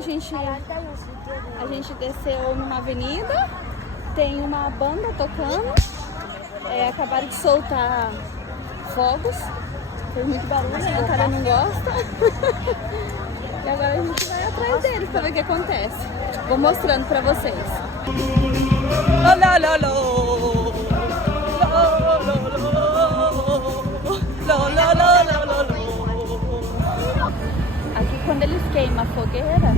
a gente desceu numa avenida, tem uma banda tocando, acabaram de soltar fogos, fez muito barulho, a cara não gosta. E agora a gente vai atrás deles pra ver o que acontece. Vou mostrando pra vocês. Aqui quando eles queimam a fogueira,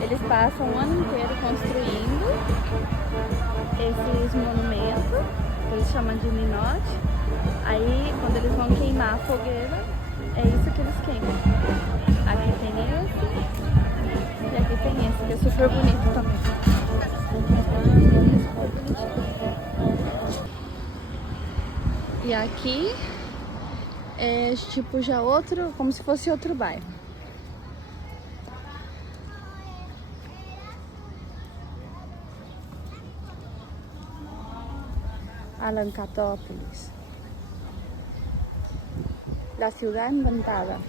eles passam o ano inteiro construindo esses monumentos, eles chamam de minote. Aí quando eles vão queimar a fogueira, é isso que eles queimam. Aqui tem esse e aqui tem esse, que é super bonito também. E aqui é tipo já outro, como se fosse outro bairro. Alancatópolis. La ciudad inventada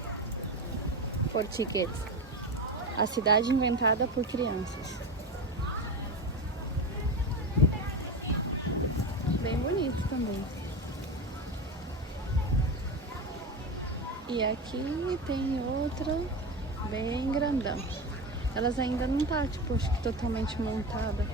por chiquetes. A cidade inventada por crianças. Bem bonito também. E aqui tem outra bem grandão. Elas ainda não tá, tipo, acho que totalmente montada.